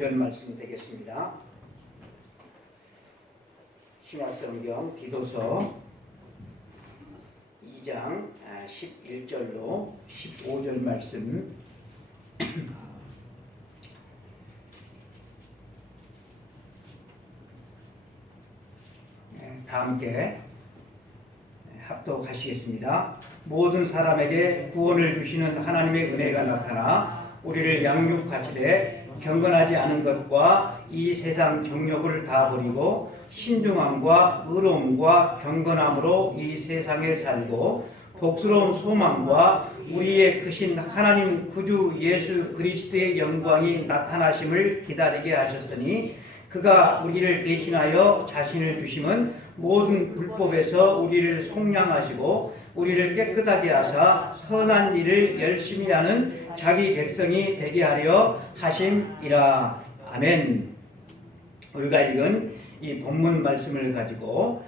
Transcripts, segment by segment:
15절 말씀이 되겠습니다. 신약성경 디도서 2장 11절로 15절 말씀 다 함께 합독하시겠습니다. 모든 사람에게 구원을 주시는 하나님의 은혜가 나타나 우리를 양육하시되 경건하지 않은 것과 이 세상 정욕을 다 버리고 신중함과 의로움과 경건함으로 이 세상에 살고 복스러운 소망과 우리의 크신 하나님 구주 예수 그리스도의 영광이 나타나심을 기다리게 하셨으니 그가 우리를 대신하여 자신을 주심은 모든 불법에서 우리를 속량하시고 우리를 깨끗하게 하사 선한 일을 열심히 하는 자기 백성이 되게 하려 하심이라. 아멘. 우리가 읽은 이 본문 말씀을 가지고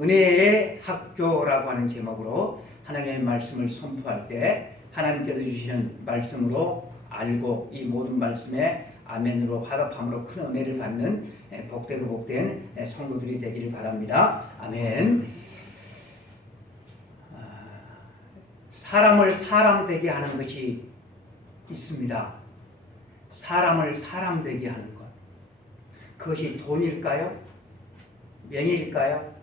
은혜의 학교라고 하는 제목으로 하나님의 말씀을 선포할 때 하나님께서 주시는 말씀으로 알고 이 모든 말씀에 아멘으로 화답함으로 큰 은혜를 받는 복되고 복된 성도들이 되기를 바랍니다. 아멘. 사람을 사람 되게 하는 것이 있습니다. 사람을 사람 되게 하는 것. 그것이 돈일까요? 명예일까요?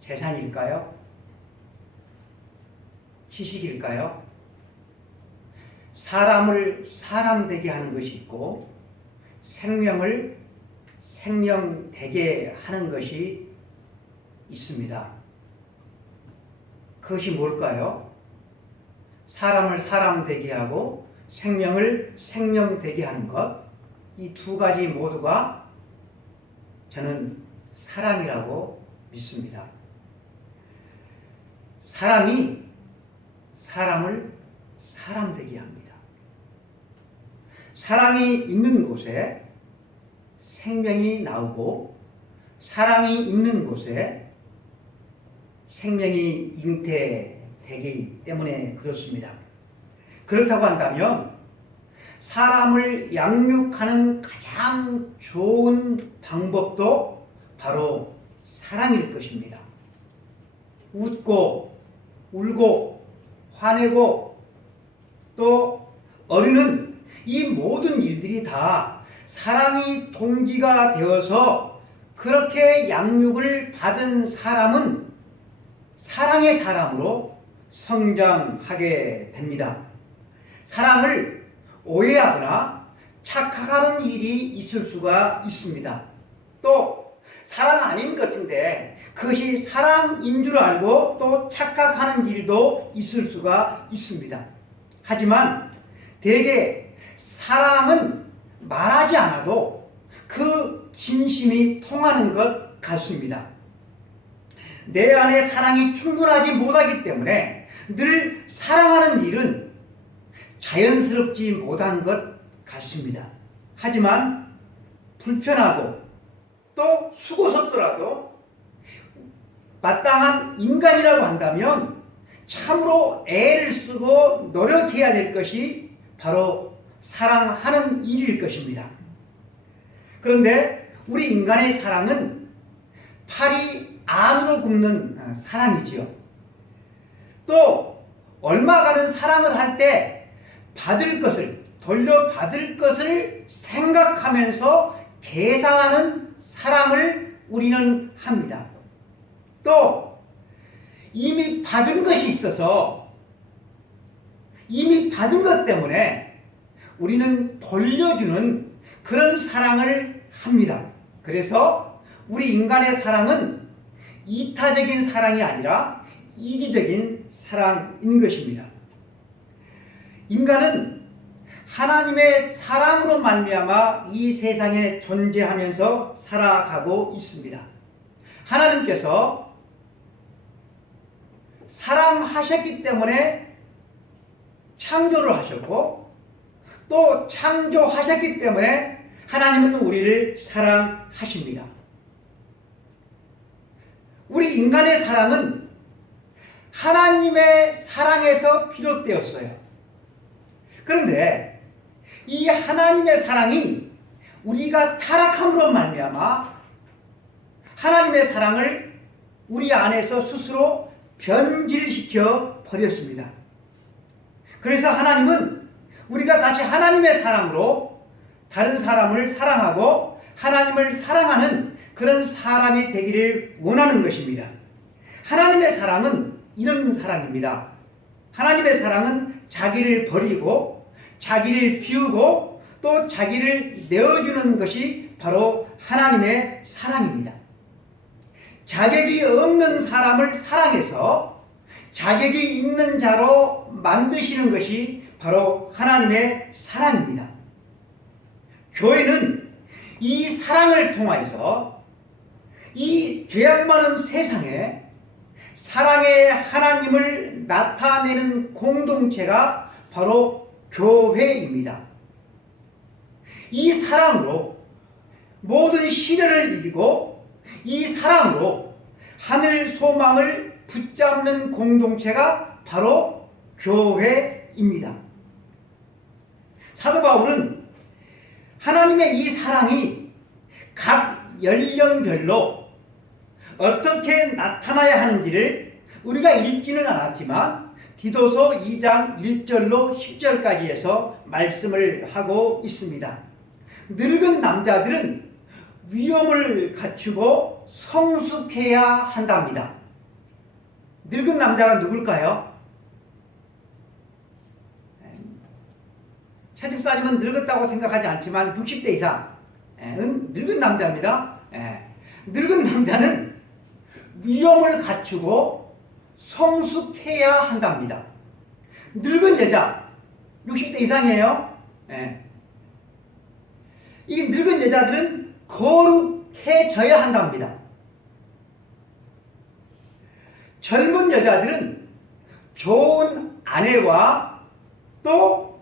재산일까요? 지식일까요? 사람을 사람 되게 하는 것이 있고 생명을 생명 되게 하는 것이 있습니다. 그것이 뭘까요? 사람을 사람 되게 하고 생명을 생명 되게 하는 것, 이 두 가지 모두가 저는 사랑이라고 믿습니다. 사랑이 사람을 사람 되게 합니다. 사랑이 있는 곳에 생명이 나오고 사랑이 있는 곳에 생명이 잉태되기 때문에 그렇습니다. 그렇다고 한다면 사람을 양육하는 가장 좋은 방법도 바로 사랑일 것입니다. 웃고 울고 화내고 또 어른은 이 모든 일들이 다 사랑이 동기가 되어서 그렇게 양육을 받은 사람은 사랑의 사람으로 성장하게 됩니다. 사랑을 오해하거나 착각하는 일이 있을 수가 있습니다. 또 사랑 아닌 것 같은데 그것이 사랑인 줄 알고 또 착각하는 일도 있을 수가 있습니다. 하지만 대개 사랑은 말하지 않아도 그 진심이 통하는 것 같습니다. 내 안에 사랑이 충분하지 못하기 때문에 늘 사랑하는 일은 자연스럽지 못한 것 같습니다. 하지만 불편하고 또 수고스럽더라도 마땅한 인간이라고 한다면 참으로 애를 쓰고 노력해야 될 것이 바로 사랑하는 일일 것입니다. 그런데 우리 인간의 사랑은 팔이 안으로 굽는 사랑이지요. 또 얼마가는 사랑을 할 때 받을 것을 돌려받을 것을 생각하면서 계산하는 사랑을 우리는 합니다. 또 이미 받은 것이 있어서 이미 받은 것 때문에 우리는 돌려주는 그런 사랑을 합니다. 그래서 우리 인간의 사랑은 이타적인 사랑이 아니라 이기적인 사랑인 것입니다. 인간은 하나님의 사랑으로 말미암아 이 세상에 존재하면서 살아가고 있습니다. 하나님께서 사랑하셨기 때문에 창조를 하셨고 또 창조하셨기 때문에 하나님은 우리를 사랑하십니다. 우리 인간의 사랑은 하나님의 사랑에서 비롯되었어요. 그런데 이 하나님의 사랑이 우리가 타락함으로 말미암아 하나님의 사랑을 우리 안에서 스스로 변질시켜 버렸습니다. 그래서 하나님은 우리가 다시 하나님의 사랑으로 다른 사람을 사랑하고 하나님을 사랑하는 그런 사람이 되기를 원하는 것입니다. 하나님의 사랑은 이런 사랑입니다. 하나님의 사랑은 자기를 버리고 자기를 비우고 또 자기를 내어주는 것이 바로 하나님의 사랑입니다. 자격이 없는 사람을 사랑해서 자격이 있는 자로 만드시는 것이 바로 하나님의 사랑입니다. 교회는 이 사랑을 통하여서 이 죄악 많은 세상에 사랑의 하나님을 나타내는 공동체가 바로 교회입니다. 이 사랑으로 모든 시련을 이기고 이 사랑으로 하늘 소망을 붙잡는 공동체가 바로 교회입니다. 사도 바울은 하나님의 이 사랑이 각 연령별로 어떻게 나타나야 하는지를 우리가 읽지는 않았지만 디도서 2장 1절로 10절까지 해서 말씀을 하고 있습니다. 늙은 남자들은 위엄을 갖추고 성숙해야 한답니다. 늙은 남자가 누굴까요? 채집사님은 늙었다고 생각하지 않지만 60대 이상은 늙은 남자입니다. 늙은 남자는 위엄을 갖추고 성숙해야 한답니다. 늙은 여자 60대 이상이에요. 이 늙은 여자들은 거룩해져야 한답니다. 젊은 여자들은 좋은 아내와 또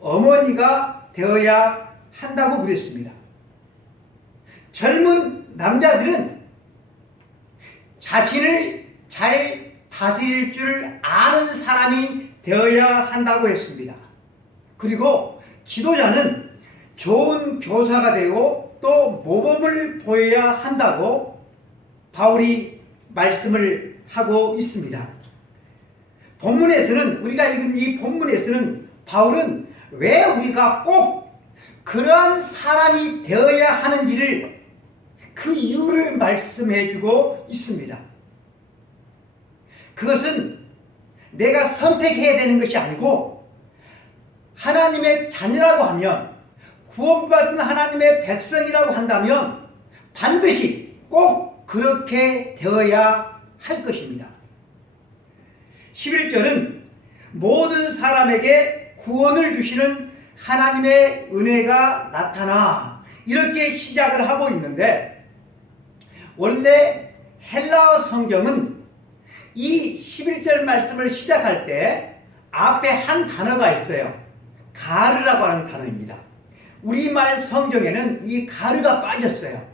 어머니가 되어야 한다고 그랬습니다. 젊은 남자들은 자신을 잘 다스릴 줄 아는 사람이 되어야 한다고 했습니다. 그리고 지도자는 좋은 교사가 되고 또 모범을 보여야 한다고 바울이 말씀을 하고 있습니다. 본문에서는 우리가 읽은 이 본문에서는 바울은 왜 우리가 꼭 그러한 사람이 되어야 하는지를 그 이유를 말씀해주고 있습니다. 그것은 내가 선택해야 되는 것이 아니고 하나님의 자녀라고 하면 구원받은 하나님의 백성이라고 한다면 반드시 꼭 그렇게 되어야 할 것입니다. 11절은 모든 사람에게 구원을 주시는 하나님의 은혜가 나타나 이렇게 시작을 하고 있는데 원래 헬라어 성경은 이 11절 말씀을 시작할 때 앞에 한 단어가 있어요. 가르라고 하는 단어입니다. 우리말 성경에는 이 가르가 빠졌어요.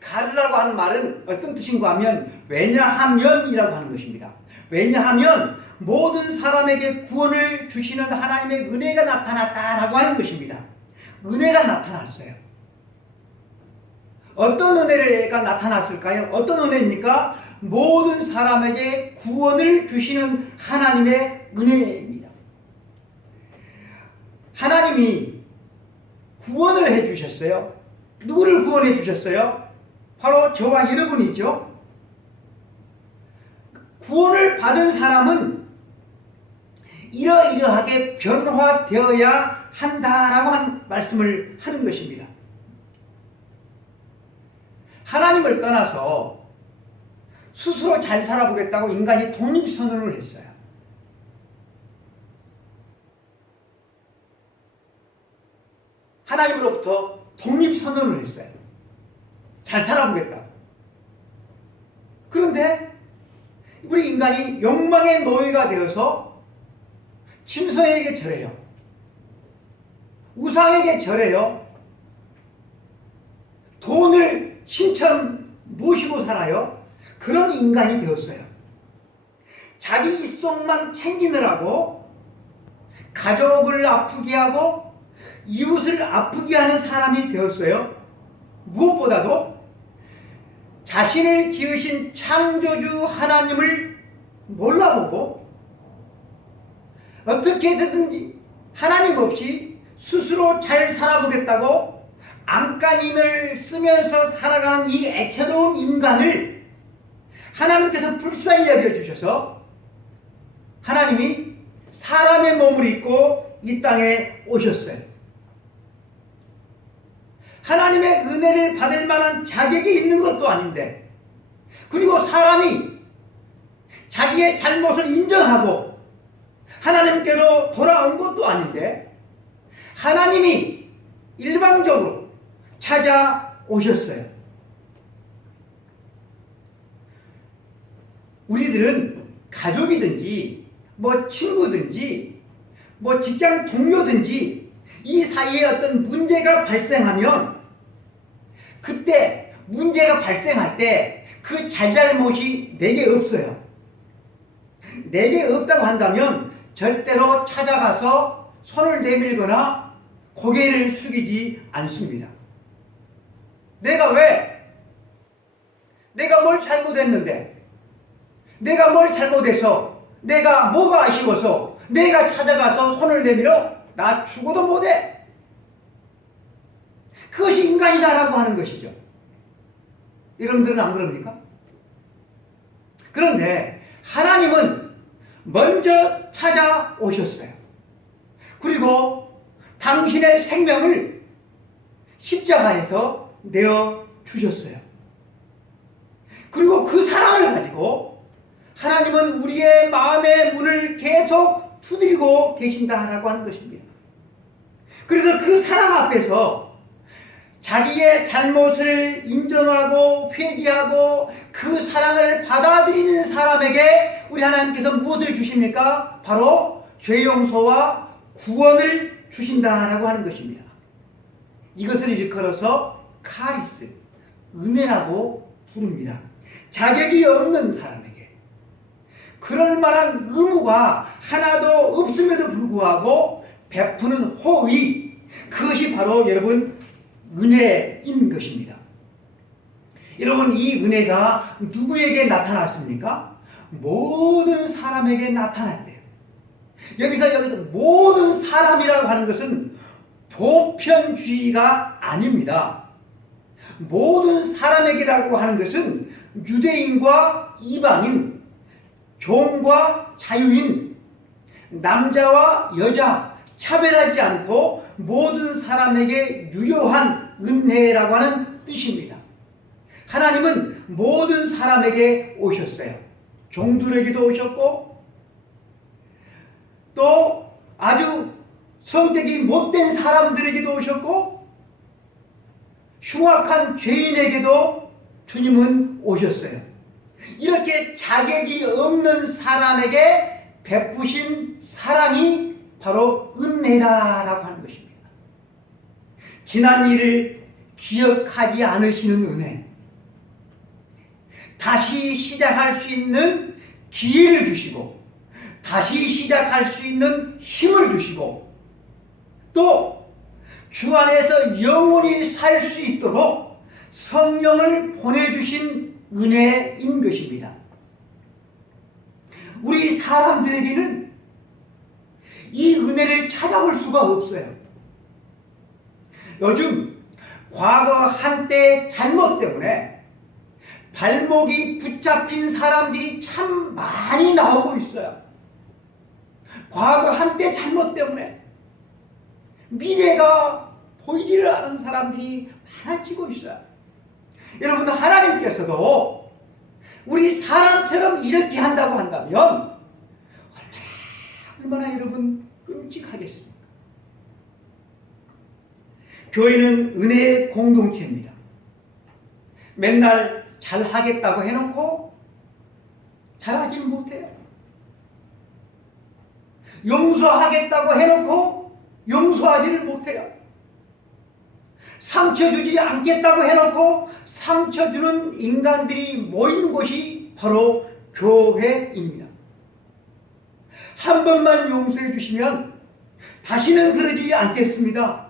가르라고 하는 말은 어떤 뜻인가 하면 왜냐하면이라고 하는 것입니다. 왜냐하면 모든 사람에게 구원을 주시는 하나님의 은혜가 나타났다라고 하는 것입니다. 은혜가 나타났어요. 어떤 은혜가 나타났을까요? 어떤 은혜입니까? 모든 사람에게 구원을 주시는 하나님의 은혜입니다. 하나님이 구원을 해주셨어요. 누구를 구원해 주셨어요? 바로 저와 여러분이죠. 구원을 받은 사람은 이러이러하게 변화되어야 한다라고 한 말씀을 하는 것입니다. 하나님을 떠나서 스스로 잘 살아보겠다고 인간이 독립선언을 했어요. 하나님으로부터 독립선언을 했어요. 잘 살아보겠다. 그런데 우리 인간이 욕망의 노예가 되어서 짐승에게 절해요. 우상에게 절해요. 돈을 신처럼 모시고 살아요. 그런 인간이 되었어요. 자기 입속만 챙기느라고 가족을 아프게 하고 이웃을 아프게 하는 사람이 되었어요. 무엇보다도 자신을 지으신 창조주 하나님을 몰라보고 어떻게 해서든지 하나님 없이 스스로 잘 살아보겠다고 안간힘을 쓰면서 살아가는 이 애처로운 인간을 하나님께서 불쌍히 여겨주셔서 하나님이 사람의 몸을 입고 이 땅에 오셨어요. 하나님의 은혜를 받을 만한 자격이 있는 것도 아닌데, 그리고 사람이 자기의 잘못을 인정하고 하나님께로 돌아온 것도 아닌데 하나님이 일방적으로 찾아오셨어요. 우리들은 가족이든지 친구든지 직장 동료든지 이 사이에 어떤 문제가 발생하면 그때 문제가 발생할 때 그 잘잘못이 내게 없어요. 내게 없다고 한다면 절대로 찾아가서 손을 내밀거나 고개를 숙이지 않습니다. 내가 뭘 잘못했는데, 내가 뭘 잘못해서, 내가 뭐가 아쉬워서 내가 찾아가서 손을 내밀어? 나 죽어도 못해. 그것이 인간이다라고 하는 것이죠. 여러분들은 안 그럽니까? 그런데 하나님은 먼저 찾아오셨어요. 그리고 당신의 생명을 십자가에서 내어주셨어요. 그리고 그 사랑을 가지고 하나님은 우리의 마음의 문을 계속 두드리고 계신다라고 하는 것입니다. 그래서 그 사랑 앞에서 자기의 잘못을 인정하고 회개하고 그 사랑을 받아들이는 사람에게 우리 하나님께서 무엇을 주십니까? 바로 죄 용서와 구원을 주신다라고 하는 것입니다. 이것을 일컬어서 카리스, 은혜라고 부릅니다. 자격이 없는 사람에게 그럴 만한 의무가 하나도 없음에도 불구하고 베푸는 호의, 그것이 바로 여러분 은혜인 것입니다. 여러분, 이 은혜가 누구에게 나타났습니까? 모든 사람에게 나타났대요. 여기서 모든 사람이라고 하는 것은 보편주의가 아닙니다. 모든 사람에게라고 하는 것은 유대인과 이방인, 종과 자유인, 남자와 여자 차별하지 않고 모든 사람에게 유효한 은혜라고 하는 뜻입니다. 하나님은 모든 사람에게 오셨어요. 종들에게도 오셨고 또 아주 성격이 못된 사람들에게도 오셨고 흉악한 죄인에게도 주님은 오셨어요. 이렇게 자격이 없는 사람에게 베푸신 사랑이 바로 은혜다라고 하는 것입니다. 지난 일을 기억하지 않으시는 은혜, 다시 시작할 수 있는 기회를 주시고 다시 시작할 수 있는 힘을 주시고 또 주 안에서 영원히 살 수 있도록 성령을 보내주신 은혜인 것입니다. 우리 사람들에게는 이 은혜를 찾아볼 수가 없어요. 요즘 과거 한때 잘못 때문에 발목이 붙잡힌 사람들이 참 많이 나오고 있어요. 과거 한때 잘못 때문에 미래가 보이지를 않은 사람들이 많아지고 있어요. 여러분, 하나님께서도 우리 사람처럼 이렇게 한다고 한다면 얼마나 여러분 끔찍하겠습니까? 교회는 은혜의 공동체입니다. 맨날 잘하겠다고 해놓고 잘하지 못해요. 용서하겠다고 해놓고 용서하지를 못해요. 상처 주지 않겠다고 해놓고 상처 주는 인간들이 모인 곳이 바로 교회입니다. 한 번만 용서해 주시면 다시는 그러지 않겠습니다.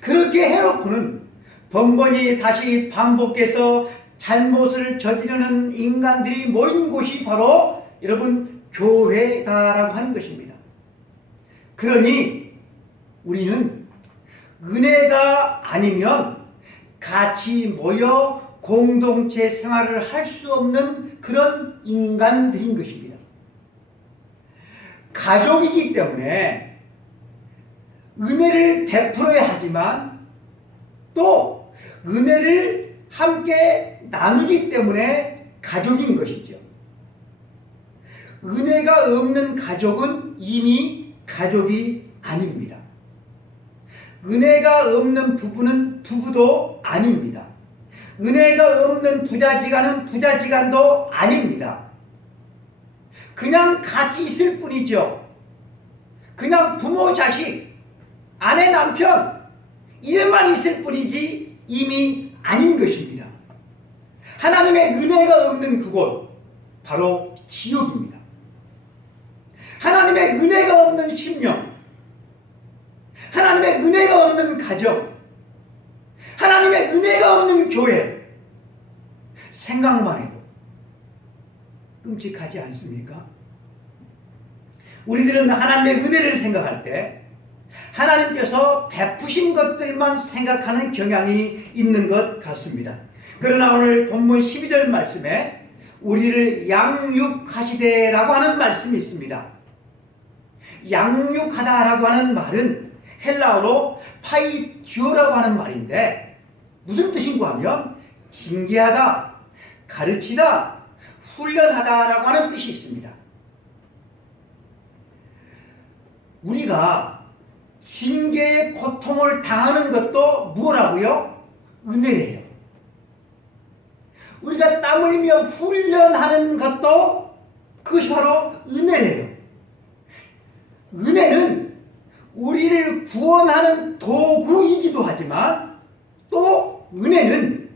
그렇게 해놓고는 번번이 다시 반복해서 잘못을 저지르는 인간들이 모인 곳이 바로 여러분 교회다라고 하는 것입니다. 그러니 우리는 은혜가 아니면 같이 모여 공동체 생활을 할 수 없는 그런 인간들인 것입니다. 가족이기 때문에 은혜를 베풀어야 하지만 또 은혜를 함께 나누기 때문에 가족인 것이죠. 은혜가 없는 가족은 이미 가족이 아닙니다. 은혜가 없는 부부는 부부도 아닙니다. 은혜가 없는 부자지간은 부자지간도 아닙니다. 그냥 같이 있을 뿐이죠. 그냥 부모, 자식, 아내, 남편 이래만 있을 뿐이지 이미 아닌 것입니다. 하나님의 은혜가 없는 그곳 바로 지옥입니다. 하나님의 은혜가 없는 심령, 하나님의 은혜가 없는 가정, 하나님의 은혜가 없는 교회, 생각만 해도 끔찍하지 않습니까? 우리들은 하나님의 은혜를 생각할 때 하나님께서 베푸신 것들만 생각하는 경향이 있는 것 같습니다. 그러나 오늘 본문 12절 말씀에 우리를 양육하시되라고 하는 말씀이 있습니다. 양육하다라고 하는 말은 헬라어로 파이듀오라고 하는 말인데 무슨 뜻인가 하면 징계하다, 가르치다, 훈련하다라고 하는 뜻이 있습니다. 우리가 징계의 고통을 당하는 것도 뭐라고요? 은혜예요. 우리가 땀 흘리며 훈련하는 것도 그것이 바로 은혜예요. 은혜는 우리를 구원하는 도구이기도 하지만 또 은혜는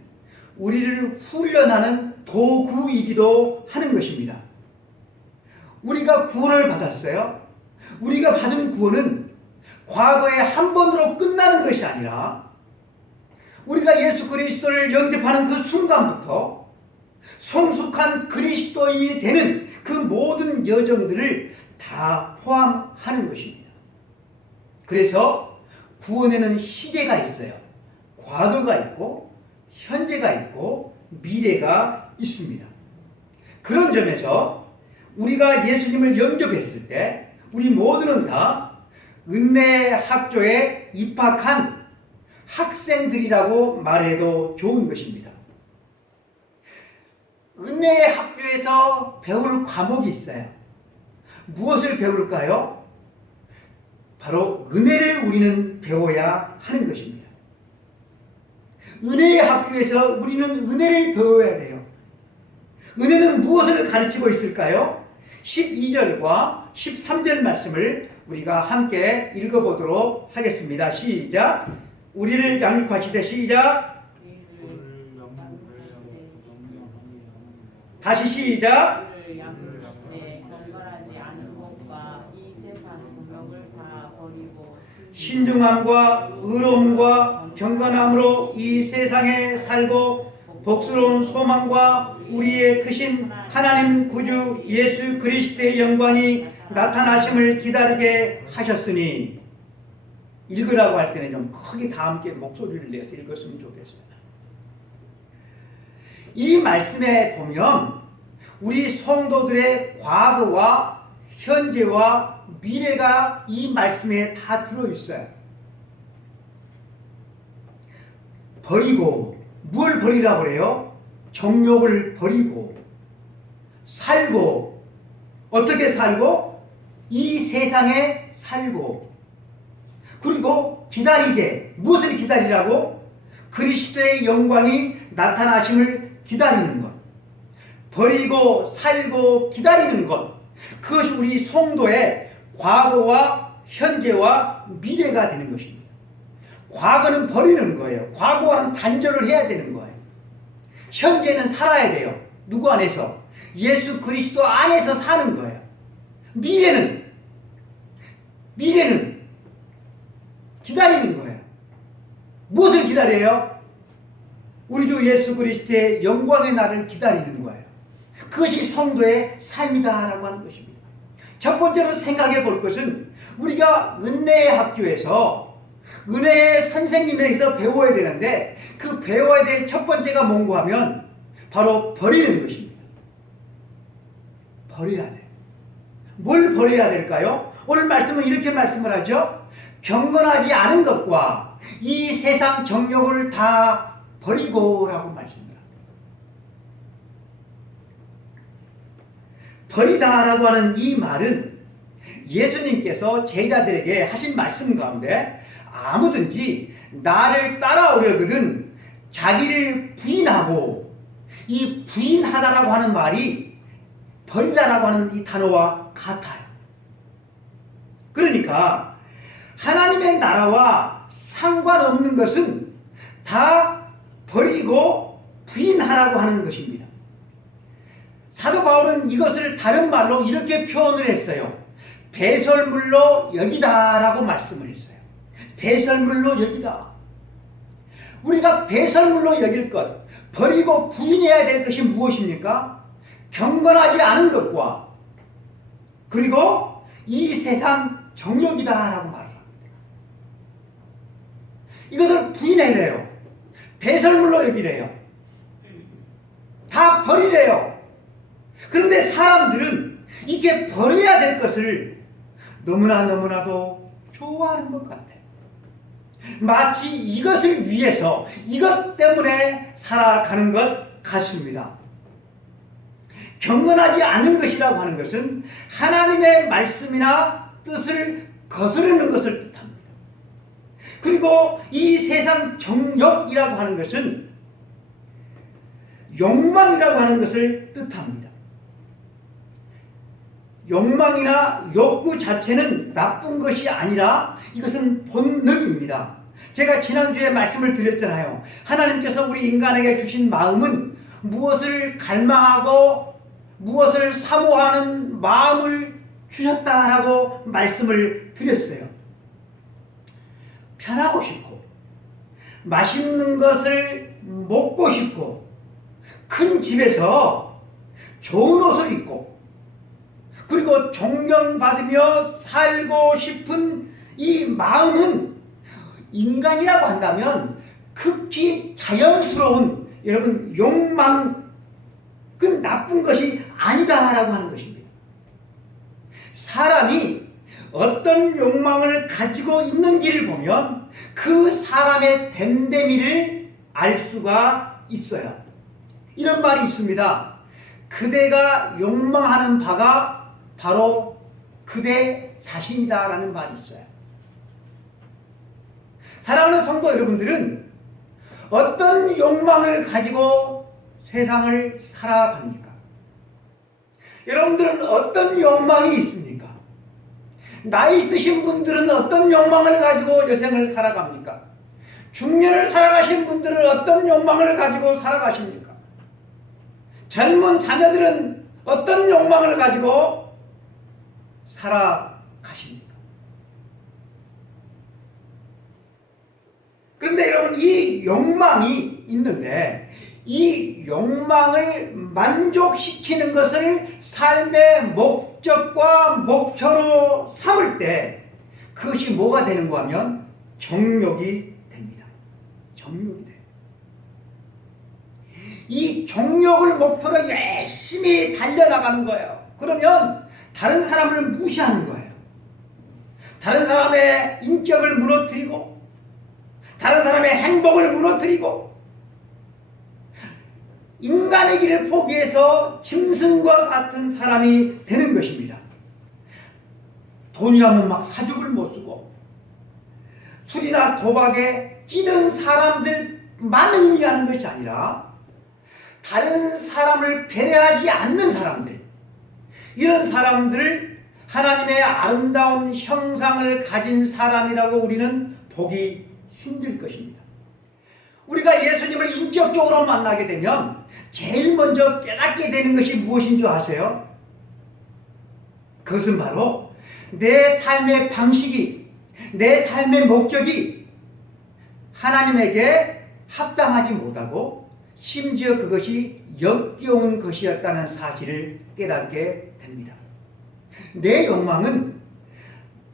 우리를 훈련하는 도구이기도 하는 것입니다. 우리가 구원을 받았어요. 우리가 받은 구원은 과거에 한 번으로 끝나는 것이 아니라 우리가 예수 그리스도를 영접하는 그 순간부터 성숙한 그리스도인이 되는 그 모든 여정들을 다 포함하는 것입니다. 그래서 구원에는 시대가 있어요. 과거가 있고 현재가 있고 미래가 있습니다. 그런 점에서 우리가 예수님을 영접했을 때 우리 모두는 다 은혜 학교에 입학한 학생들이라고 말해도 좋은 것입니다. 은혜 학교에서 배울 과목이 있어요. 무엇을 배울까요? 바로 은혜를 우리는 배워야 하는 것입니다. 은혜의 학교에서 우리는 은혜를 배워야 돼요. 은혜는 무엇을 가르치고 있을까요? 12절과 13절 말씀을 우리가 함께 읽어보도록 하겠습니다. 시작. 우리를 양육하시되 시작. 다시 시작. 신중함과 의로움과 경건함으로 이 세상에 살고 복스러운 소망과 우리의 크신 하나님 구주 예수 그리스도의 영광이 나타나심을 기다리게 하셨으니. 읽으라고 할 때는 좀 크게 다 함께 목소리를 내서 읽었으면 좋겠습니다. 이 말씀에 보면 우리 성도들의 과거와 현재와 미래가 이 말씀에 다 들어있어요. 버리고, 뭘 버리라고 그래요? 정욕을 버리고, 살고, 어떻게 살고? 이 세상에 살고, 그리고 기다리게, 무엇을 기다리라고? 그리스도의 영광이 나타나심을 기다리는 것. 버리고, 살고, 기다리는 것. 그것이 우리 성도의 과거와 현재와 미래가 되는 것입니다. 과거는 버리는 거예요. 과거와는 단절을 해야 되는 거예요. 현재는 살아야 돼요. 누구 안에서? 예수 그리스도 안에서 사는 거예요. 미래는 기다리는 거예요. 무엇을 기다려요? 우리 주 예수 그리스도의 영광의 날을 기다리는 거예요. 그것이 성도의 삶이다라고 하는 것입니다. 첫 번째로 생각해 볼 것은 우리가 은혜의 학교에서 은혜의 선생님에게서 배워야 되는데 그 배워야 될 첫 번째가 뭔가 하면 바로 버리는 것입니다. 버려야 돼요. 뭘 버려야 될까요? 오늘 말씀은 이렇게 말씀을 하죠. 경건하지 않은 것과 이 세상 정욕을 다 버리고 라고 말씀을 합니다. 버리다라고 하는 이 말은 예수님께서 제자들에게 하신 말씀 가운데 아무든지 나를 따라오려거든 자기를 부인하고, 이 부인하다라고 하는 말이 버리다라고 하는 이 단어와 같아요. 그러니까 하나님의 나라와 상관없는 것은 다 버리고 부인하라고 하는 것입니다. 사도 바울은 이것을 다른 말로 이렇게 표현을 했어요. 배설물로 여기다라고 말씀을 했어요. 배설물로 여기다. 우리가 배설물로 여길 것, 버리고 부인해야 될 것이 무엇입니까? 경건하지 않은 것과 그리고 이 세상 정욕이다라고 말을 합니다. 이것을 부인해래요. 배설물로 여기래요. 다 버리래요. 그런데 사람들은 이게 버려야 될 것을 너무나도 좋아하는 것 같아요. 마치 이것을 위해서 이것 때문에 살아가는 것 같습니다. 경건하지 않은 것이라고 하는 것은 하나님의 말씀이나 뜻을 거스르는 것을 뜻합니다. 그리고 이 세상 정욕이라고 하는 것은 욕망이라고 하는 것을 뜻합니다. 욕망이나 욕구 자체는 나쁜 것이 아니라 이것은 본능입니다. 제가 지난주에 말씀을 드렸잖아요. 하나님께서 우리 인간에게 주신 마음은 무엇을 갈망하고 무엇을 사모하는 마음을 주셨다라고 말씀을 드렸어요. 편하고 싶고 맛있는 것을 먹고 싶고 큰 집에서 좋은 옷을 입고 그리고 존경받으며 살고 싶은 이 마음은 인간이라고 한다면 극히 자연스러운 여러분 욕망은 나쁜 것이 아니다라고 하는 것입니다. 사람이 어떤 욕망을 가지고 있는지를 보면 그 사람의 됨됨이를 알 수가 있어요. 이런 말이 있습니다. 그대가 욕망하는 바가 바로 그대 자신이다라는 말이 있어요. 사랑하는 성도 여러분들은 어떤 욕망을 가지고 세상을 살아갑니까? 여러분들은 어떤 욕망이 있습니까? 나이 드신 분들은 어떤 욕망을 가지고 여생을 살아갑니까? 중년을 살아가신 분들은 어떤 욕망을 가지고 살아가십니까? 젊은 자녀들은 어떤 욕망을 가지고 살아가십니까? 그런데 여러분 이 욕망이 있는데 이 욕망을 만족시키는 것을 삶의 목적과 목표로 삼을 때 그것이 뭐가 되는가 하면 정욕이 됩니다. 정욕이 돼요. 이 정욕을 목표로 열심히 달려나가는 거예요. 그러면 다른 사람을 무시하는 거예요. 다른 사람의 인격을 무너뜨리고 다른 사람의 행복을 무너뜨리고 인간의 길을 포기해서 짐승과 같은 사람이 되는 것입니다. 돈이라면 막 사죽을 못 쓰고 술이나 도박에 찌든 사람들만 의미하는 것이 아니라 다른 사람을 배려하지 않는 사람들, 이런 사람들을 하나님의 아름다운 형상을 가진 사람이라고 우리는 보기 힘들 것입니다. 우리가 예수님을 인격적으로 만나게 되면 제일 먼저 깨닫게 되는 것이 무엇인 줄 아세요? 그것은 바로 내 삶의 방식이, 내 삶의 목적이 하나님에게 합당하지 못하고 심지어 그것이 역겨운 것이었다는 사실을 깨닫게 됩니다. 내 욕망은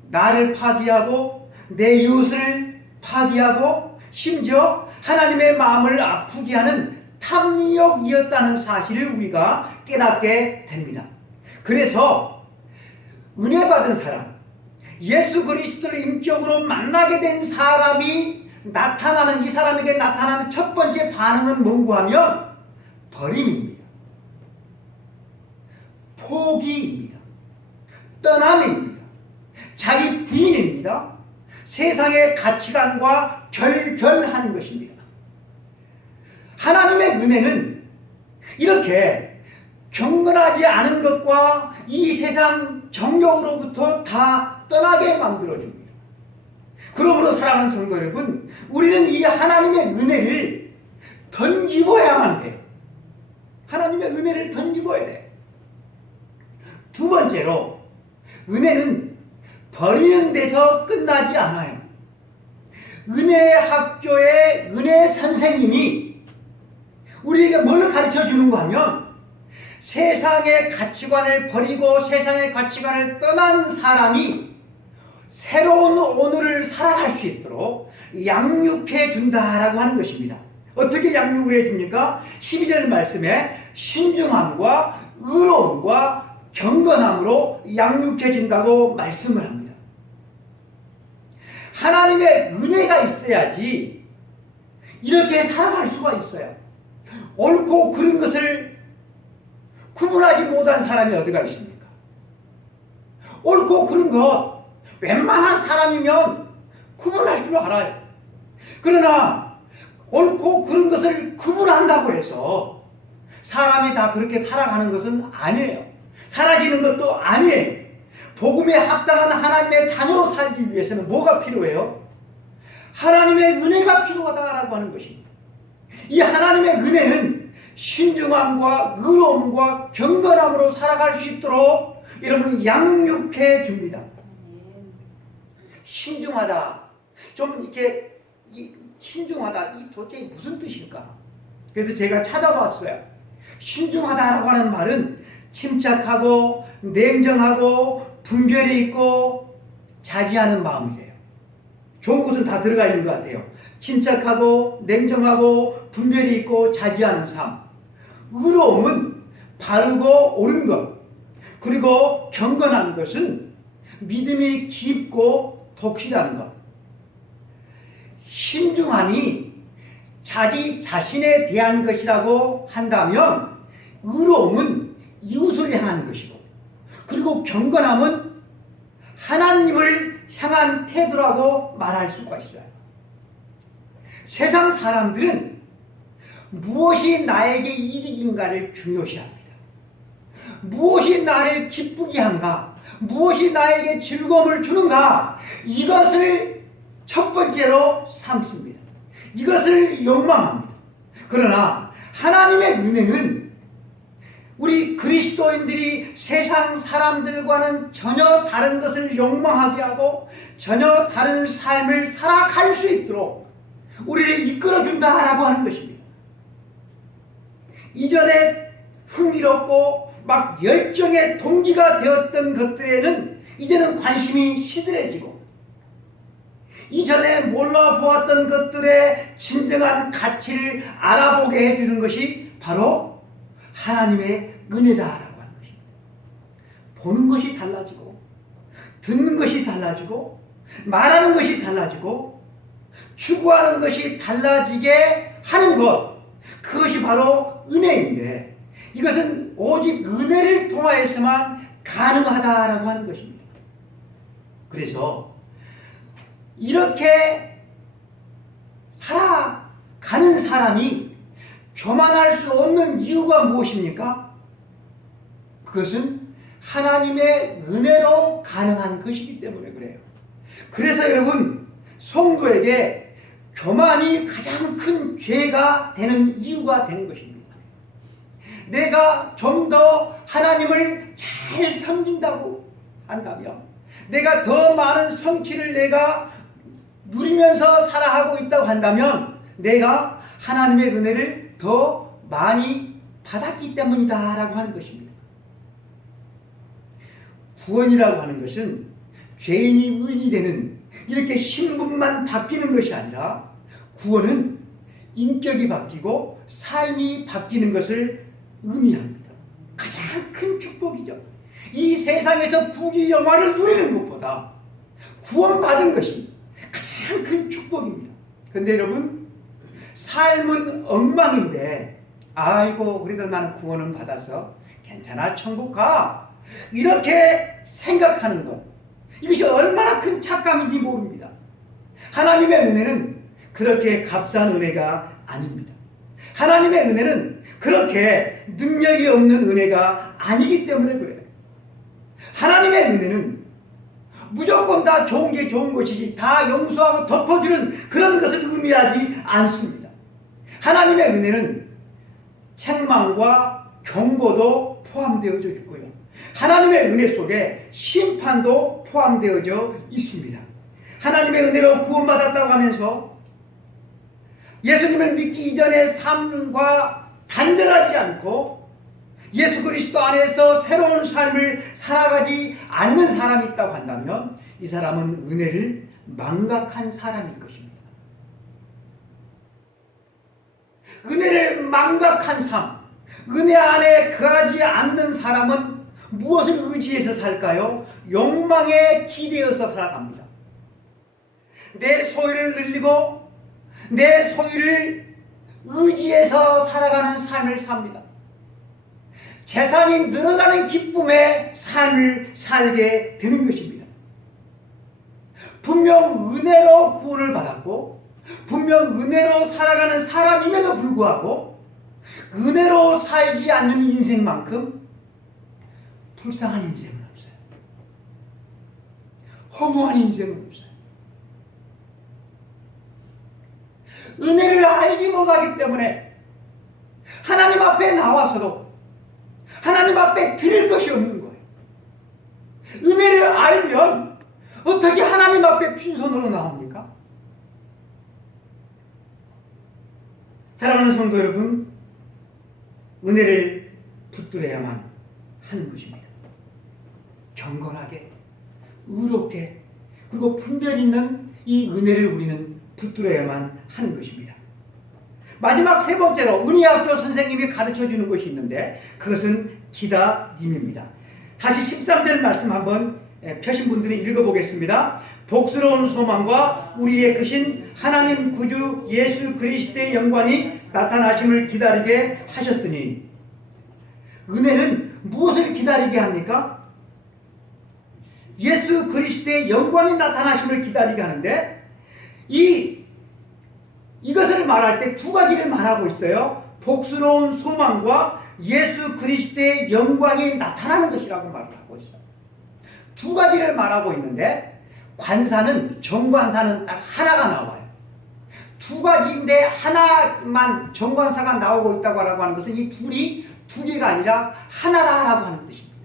나를 파괴하고 내 이웃을 파괴하고 심지어 하나님의 마음을 아프게 하는 탐욕이었다는 사실을 우리가 깨닫게 됩니다. 그래서 은혜 받은 사람, 예수 그리스도를 인격으로 만나게 된 사람이 나타나는, 이 사람에게 나타나는 첫 번째 반응은 뭔가 하면 버림입니다. 포기입니다. 떠남입니다. 자기 부인입니다. 세상의 가치관과 결별하는 것입니다. 하나님의 은혜는 이렇게 경건하지 않은 것과 이 세상 정욕으로부터 다 떠나게 만들어줍니다. 그러므로 사랑하는 성도 여러분, 우리는 이 하나님의 은혜를 던지버야만 돼요. 하나님의 은혜를 던지버야 돼요. 두 번째로, 은혜는 버리는 데서 끝나지 않아요. 은혜 학교의 은혜 선생님이 우리에게 뭘 가르쳐 주는가 하면 세상의 가치관을 버리고 세상의 가치관을 떠난 사람이 새로운 오늘을 살아갈 수 있도록 양육해 준다라고 하는 것입니다. 어떻게 양육을 해줍니까? 12절 말씀에 신중함과 의로움과 경건함으로 양육해 준다고 말씀을 합니다. 하나님의 은혜가 있어야지 이렇게 살아갈 수가 있어요. 옳고 그른 것을 구분하지 못한 사람이 어디가 있습니까? 옳고 그른 것 웬만한 사람이면 구분할 줄 알아요. 그러나 옳고 그른 것을 구분한다고 해서 사람이 다 그렇게 살아가는 것은 아니에요. 사라지는 것도 아니에요. 복음에 합당한 하나님의 자녀로 살기 위해서는 뭐가 필요해요? 하나님의 은혜가 필요하다라고 하는 것입니다. 이 하나님의 은혜는 신중함과 의로움과 경건함으로 살아갈 수 있도록 여러분 양육해 줍니다. 신중하다. 좀 이렇게 신중하다. 이 도대체 무슨 뜻일까? 그래서 제가 찾아봤어요. 신중하다라고 하는 말은 침착하고 냉정하고 분별이 있고 자지하는 마음이 돼요. 좋은 것은 다 들어가 있는 것 같아요. 침착하고 냉정하고 분별이 있고 자지하는 삶. 의로움은 바르고 옳은 것. 그리고 경건한 것은 믿음이 깊고 독실한 것. 신중함이 자기 자신에 대한 것이라고 한다면 의로움은 이웃을 향하는 것이고, 그리고 경건함은 하나님을 향한 태도라고 말할 수가 있어요. 세상 사람들은 무엇이 나에게 이득인가를 중요시합니다. 무엇이 나를 기쁘게 한가, 무엇이 나에게 즐거움을 주는가, 이것을 첫 번째로 삼습니다. 이것을 욕망합니다. 그러나 하나님의 은혜는 우리 그리스도인들이 세상 사람들과는 전혀 다른 것을 욕망하게 하고 전혀 다른 삶을 살아갈 수 있도록 우리를 이끌어준다라고 하는 것입니다. 이전에 흥미롭고 막 열정의 동기가 되었던 것들에는 이제는 관심이 시들해지고, 이전에 몰라보았던 것들의 진정한 가치를 알아보게 해주는 것이 바로 하나님의 은혜다라고 하는 것입니다. 보는 것이 달라지고, 듣는 것이 달라지고, 말하는 것이 달라지고, 추구하는 것이 달라지게 하는 것, 그것이 바로 은혜인데, 이것은 오직 은혜를 통하여서만 가능하다라고 하는 것입니다. 그래서 이렇게 살아가는 사람이 교만할 수 없는 이유가 무엇입니까? 그것은 하나님의 은혜로 가능한 것이기 때문에 그래요. 그래서 여러분, 성도에게 교만이 가장 큰 죄가 되는 이유가 되는 것입니다. 내가 좀 더 하나님을 잘 섬긴다고 한다면, 내가 더 많은 성취를 내가 누리면서 살아가고 있다고 한다면 내가 하나님의 은혜를 더 많이 받았기 때문이다 라고 하는 것입니다. 구원이라고 하는 것은 죄인이 의인이 되는 이렇게 신분만 바뀌는 것이 아니라 구원은 인격이 바뀌고 삶이 바뀌는 것을 의미합니다. 가장 큰 축복이죠. 이 세상에서 부귀영화를 누리는 것보다 구원받은 것이 가장 큰 축복입니다. 그런데 여러분, 삶은 엉망인데 아이고 그래도 나는 구원은 받아서 괜찮아 천국 가 이렇게 생각하는 것, 이것이 얼마나 큰 착각인지 모릅니다. 하나님의 은혜는 그렇게 값싼 은혜가 아닙니다. 하나님의 은혜는 그렇게 능력이 없는 은혜가 아니기 때문에 그래요. 하나님의 은혜는 무조건 다 좋은 게 좋은 것이지 다 용서하고 덮어주는 그런 것을 의미하지 않습니다. 하나님의 은혜는 책망과 경고도 포함되어져 있고요. 하나님의 은혜 속에 심판도 포함되어져 있습니다. 하나님의 은혜로 구원받았다고 하면서 예수님을 믿기 이전의 삶과 단절하지 않고 예수 그리스도 안에서 새로운 삶을 살아가지 않는 사람이 있다고 한다면 이 사람은 은혜를 망각한 사람일 것입니다. 은혜를 망각한 삶, 은혜 안에 거하지 않는 사람은 무엇을 의지해서 살까요? 욕망에 기대어서 살아갑니다. 내 소유를 늘리고 내 소유를 의지해서 살아가는 삶을 삽니다. 재산이 늘어가는 기쁨의 삶을 살게 되는 것입니다. 분명 은혜로 구원을 받았고 분명 은혜로 살아가는 사람임에도 불구하고 은혜로 살지 않는 인생만큼 불쌍한 인생은 없어요. 허무한 인생은 없어요. 은혜를 알지 못하기 때문에 하나님 앞에 나와서도 하나님 앞에 드릴 것이 없는 거예요. 은혜를 알면 어떻게 하나님 앞에 빈손으로 나옵니까? 사랑하는 성도 여러분, 은혜를 붙들어야만 하는 것입니다. 경건하게, 의롭게, 그리고 분별 있는 이 은혜를 우리는 붙들어야만 하는 것입니다. 마지막 세 번째로 은혜학교 선생님이 가르쳐주는 것이 있는데 그것은 기다림입니다. 다시 13절 말씀 한번 펴신 분들이 읽어보겠습니다. 복스러운 소망과 우리의 크신 하나님 구주 예수 그리스도의 영광이 나타나심을 기다리게 하셨으니, 은혜는 무엇을 기다리게 합니까? 예수 그리스도의 영광이 나타나심을 기다리게 하는데 이것을 말할 때 두 가지를 말하고 있어요. 복스러운 소망과 예수 그리스도의 영광이 나타나는 것이라고 말을 하고 있어요. 두 가지를 말하고 있는데 관사는 정관사는 딱 하나가 나와요. 두 가지인데 하나만 정관사가 나오고 있다고 하는 것은 이 둘이 두 개가 아니라 하나라고 하는 뜻입니다.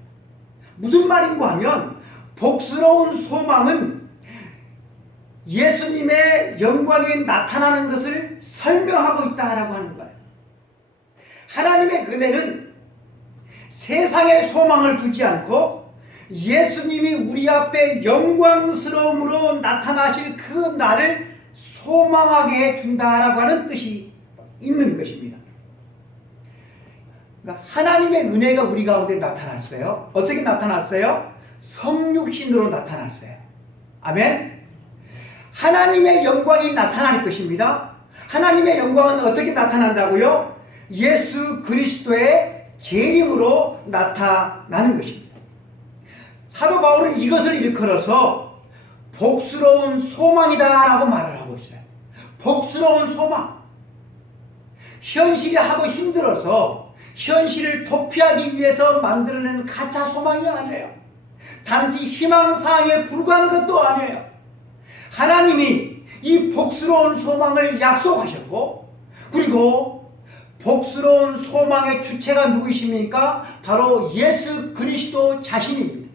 무슨 말인가 하면 복스러운 소망은 예수님의 영광이 나타나는 것을 설명하고 있다라고 하는 거예요. 하나님의 은혜는 세상의 소망을 두지 않고 예수님이 우리 앞에 영광스러움으로 나타나실 그 날을 소망하게 해준다라고 하는 뜻이 있는 것입니다. 그러니까 하나님의 은혜가 우리 가운데 나타났어요. 어떻게 나타났어요? 성육신으로 나타났어요. 아멘. 하나님의 영광이 나타날 것입니다. 하나님의 영광은 어떻게 나타난다고요? 예수 그리스도의 재림으로 나타나는 것입니다. 사도 바울은 이것을 일컬어서 복스러운 소망이다 라고 말을 하고 있어요. 복스러운 소망. 현실이 하도 힘들어서 현실을 도피하기 위해서 만들어낸 가짜 소망이 아니에요. 단지 희망사항에 불과한 것도 아니에요. 하나님이 이 복스러운 소망을 약속하셨고, 그리고 복스러운 소망의 주체가 누구이십니까? 바로 예수 그리스도 자신입니다.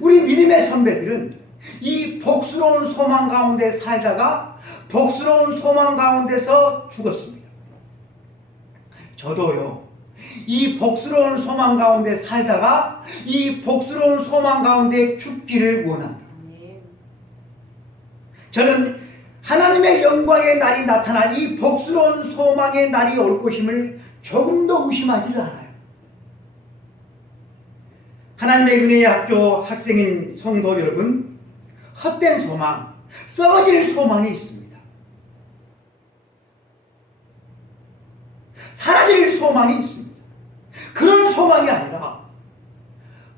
우리 믿음의 선배들은 이 복스러운 소망 가운데 살다가 복스러운 소망 가운데서 죽었습니다. 저도요, 이 복스러운 소망 가운데 살다가 이 복스러운 소망 가운데 죽기를 원합니다. 저는 하나님의 영광의 날이 나타난 이 복스러운 소망의 날이 올 것임을 조금도 의심하지를 않아요. 하나님의 은혜의 학교 학생인 성도 여러분, 헛된 소망, 썩어질 소망이 있습니다. 사라질 소망이 있습니다. 그런 소망이 아니라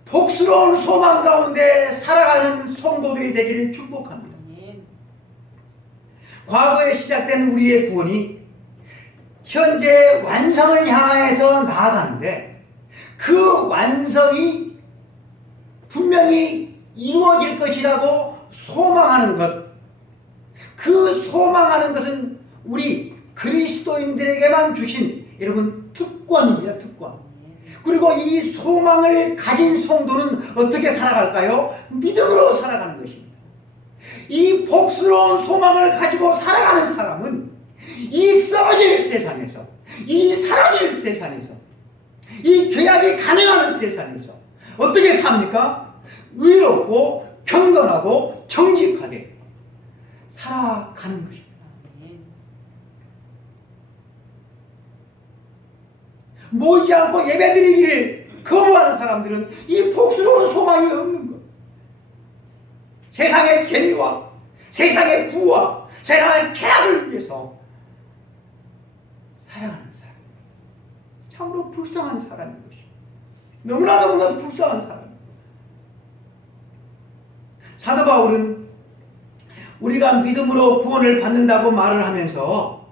복스러운 소망 가운데 살아가는 성도들이 되기를 축복합니다. 과거에 시작된 우리의 구원이 현재 완성을 향해서 나아가는데 그 완성이 분명히 이루어질 것이라고 소망하는 것, 그 소망하는 것은 우리 그리스도인들에게만 주신 여러분 특권입니다. 특권. 그리고 이 소망을 가진 성도는 어떻게 살아갈까요? 믿음으로 살아가는 것입니다. 이 복스러운 소망을 가지고 살아가는 사람은 이 썩어질 세상에서, 이 사라질 세상에서, 이 죄악이 가능한 세상에서 어떻게 삽니까? 의롭고 경건하고 정직하게 살아가는 것입니다. 모이지 않고 예배드리기를 거부하는 사람들은 이 복스러운 소망이 없는 것. 세상의 재미와 세상의 부와 세상의 쾌락을 위해서 살아가는 사람, 참으로 불쌍한 사람인 것입니다. 너무나 불쌍한 사람. 사도 바울은 우리가 믿음으로 구원을 받는다고 말을 하면서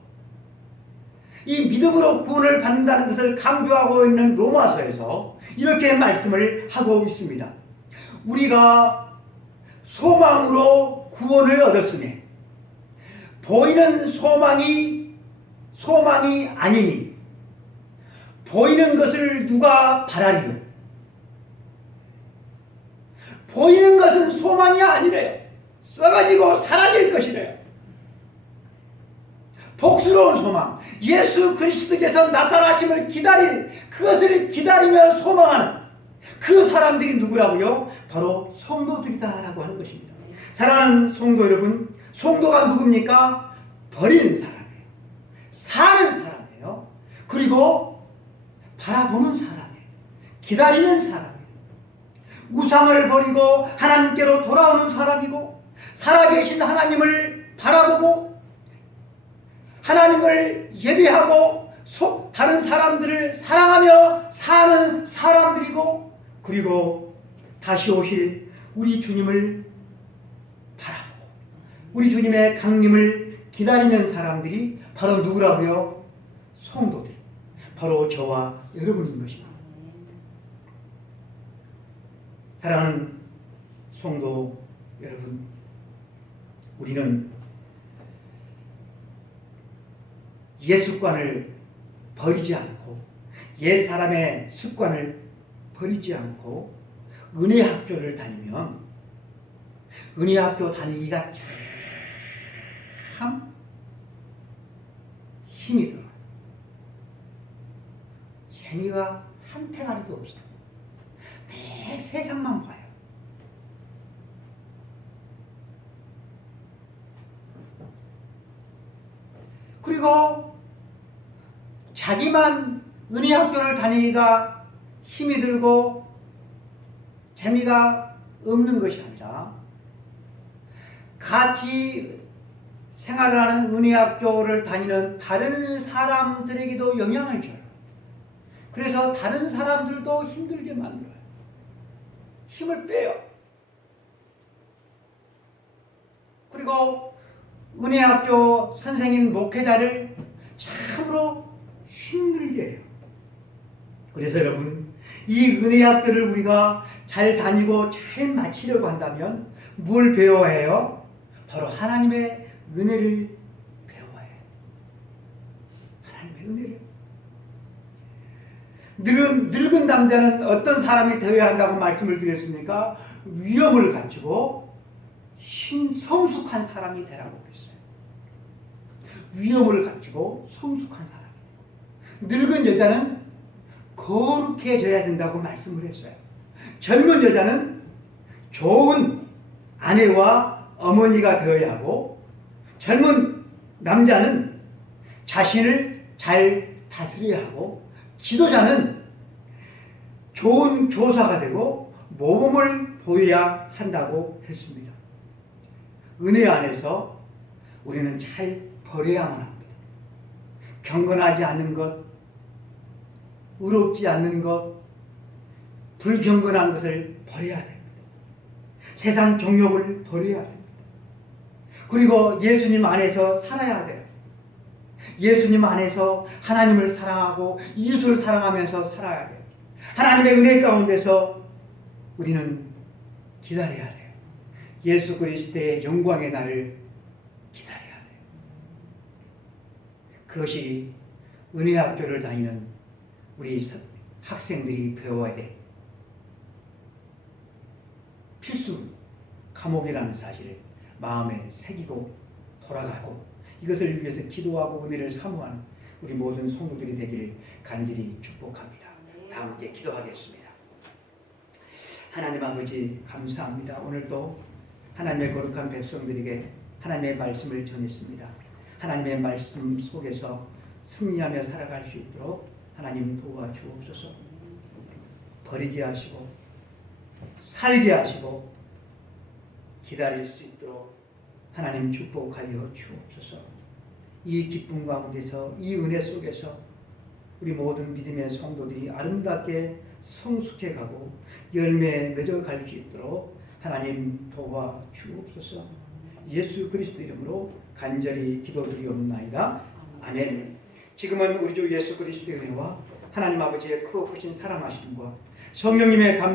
이 믿음으로 구원을 받는다는 것을 강조하고 있는 로마서에서 이렇게 말씀을 하고 있습니다. 우리가 소망으로 구원을 얻었으니 보이는 소망이 아니니 보이는 것을 누가 바라리요? 보이는 것은 소망이 아니래요. 썩어지고 사라질 것이래요. 복스러운 소망, 예수 그리스도께서 나타나심을 그것을 기다리며 소망하는 그 사람들이 누구라고요? 바로 성도들이다라고 하는 것입니다. 사랑하는 성도 여러분, 성도가 누굽니까? 버리는 사람이에요. 사는 사람이에요. 그리고 바라보는 사람이에요. 기다리는 사람이에요. 우상을 버리고 하나님께로 돌아오는 사람이고, 살아계신 하나님을 바라보고 하나님을 예배하고 다른 사람들을 사랑하며 사는 사람들이고, 그리고 다시 오실 우리 주님을 바라보고 우리 주님의 강림을 기다리는 사람들이 바로 누구라고요? 성도들. 바로 저와 여러분인 것입니다. 사랑하는 성도 여러분, 우리는 옛 습관을 버리지 않고, 옛 사람의 습관을 버리지 않고 은혜 학교를 다니면 은혜 학교 다니기가 참 힘이 들어요. 재미가 한 태가리도 없어요. 매 세상만 봐요. 그리고 자기만 은혜 학교를 다니기가 힘이 들고 재미가 없는 것이 아니라 같이 생활을 하는 은혜 학교를 다니는 다른 사람들에게도 영향을 줘요. 그래서 다른 사람들도 힘들게 만들어요. 힘을 빼요. 그리고 은혜 학교 선생님 목회자를 참으로 힘들게 해요. 그래서 여러분, 이 은혜 학교를 우리가 잘 다니고 잘 마치려고 한다면 뭘 배워야 해요? 바로 하나님의 은혜를 배워야 해요. 하나님의 은혜를. 늙은 남자는 어떤 사람이 되어야 한다고 말씀을 드렸습니까? 위엄을 갖추고 성숙한 사람이 되라고 그랬어요. 위엄을 갖추고 성숙한 사람. 늙은 여자는 거룩해져야 된다고 말씀을 했어요. 젊은 여자는 좋은 아내와 어머니가 되어야 하고, 젊은 남자는 자신을 잘 다스려야 하고, 지도자는 좋은 교사가 되고 모범을 보여야 한다고 했습니다. 은혜 안에서 우리는 잘 버려야만 합니다. 경건하지 않는 것, 의롭지 않는 것, 불경건한 것을 버려야 됩니다. 세상 정욕을 버려야 됩니다. 그리고 예수님 안에서 살아야 돼요. 예수님 안에서 하나님을 사랑하고 이웃을 사랑하면서 살아야 돼요. 하나님의 은혜 가운데서 우리는 기다려야 돼요. 예수 그리스도의 영광의 날을 기다려야 돼요. 그것이 은혜 학교를 다니는 우리 학생들이 배워야 돼. 필수 과목이라는 사실을 마음에 새기고 돌아가고, 이것을 위해서 기도하고 은혜를 사모하는 우리 모든 성도들이 되기를 간절히 축복합니다. 다 함께 기도하겠습니다. 하나님 아버지 감사합니다. 오늘도 하나님의 거룩한 백성들에게 하나님의 말씀을 전했습니다. 하나님의 말씀 속에서 승리하며 살아갈 수 있도록 하나님 도와주옵소서. 버리게 하시고 살게 하시고 기다릴 수 있도록 하나님 축복하여 주옵소서. 이 기쁨 가운데서, 이 은혜 속에서 우리 모든 믿음의 성도들이 아름답게 성숙해 가고 열매 맺어갈 수 있도록 하나님 도와주옵소서. 예수 그리스도 이름으로 간절히 기도드리옵나이다. 아멘. 지금은 우리 주 예수 그리스도의 은혜와 하나님 아버지의 크고 크신 사랑하심과 성령님의 감동